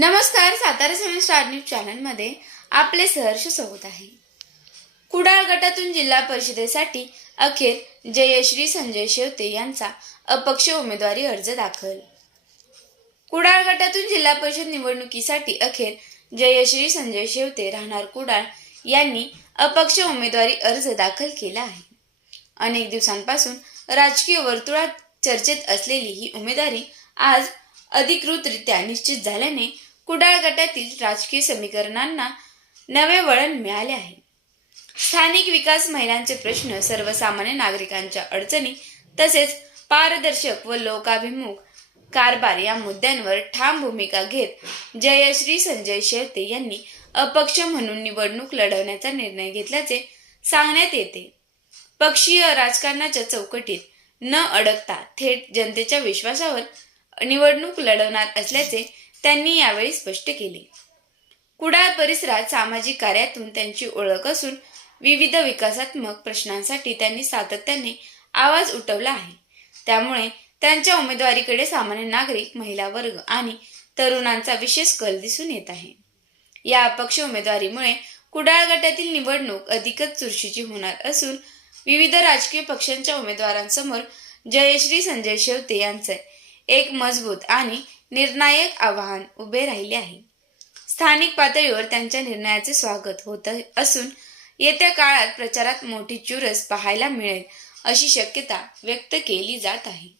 नमस्कार सातारा सेवन star news चॅनलमध्ये आपले सहर्ष स्वागत आहे. कुडाळ गटातून जिल्हा परिषदेसाठी अखेर जयश्री संजय शेवते यांचा अपक्ष उमेदवारी अर्ज दाखल. कुडाळ गटातून जिल्हा परिषद निवडणुकीसाठी अखेर जयश्री संजय शेवते राहणार कुडाळ यांनी अपक्ष उमेदवारी अर्ज दाखल केला आहे. अनेक दिवसांपासून राजकीय वर्तुळात चर्चेत असलेली ही उमेदवारी आज अधिकृतरित्या निश्चित झाल्याने कुडाळ गटातील राजकीय समीकरणांना नवे वळण मिळाले आहे. स्थानिक विकास महिलांचे प्रश्न सर्वसामान्य नागरिकांच्या अडचणी तसेच पारदर्शक व लोकाभिमुख कारभार या मुद्द्यांवर ठाम भूमिका घेत जयश्री संजय शेळते यांनी अपक्ष म्हणून निवडणूक लढवण्याचा निर्णय घेतल्याचे सांगण्यात येते. पक्षीय राजकारणाच्या चौकटीत न अडकता थेट जनतेच्या विश्वासावर निवडणूक लढवणार असल्याचे त्यांनी यावेळी स्पष्ट केले. कुडाळ परिसरात सामाजिक कार्यातून त्यांची ओळख असून विविध विकासात्मक प्रश्नांसाठी त्यांनी सातत्याने आवाज उठवला आहे. त्यामुळे त्यांच्या उमेदवारीकडे सामान्य नागरिक महिला वर्ग आणि तरुणांचा विशेष कल दिसून येत आहे. या अपक्ष उमेदवारीमुळे कुडाळ गटातील निवडणूक अधिकच चुरशीची होणार असून विविध राजकीय पक्षांच्या उमेदवारांसमोर जयश्री संजय शेवते यांचे एक मजबूत आणि निर्णायक आव्हान उभे राहिले आहे. स्थानिक पातळीवर त्यांच्या निर्णयाचे स्वागत होत असून येत्या काळात प्रचारात मोठी चुरस पाहायला मिळेल अशी शक्यता व्यक्त केली जात आहे.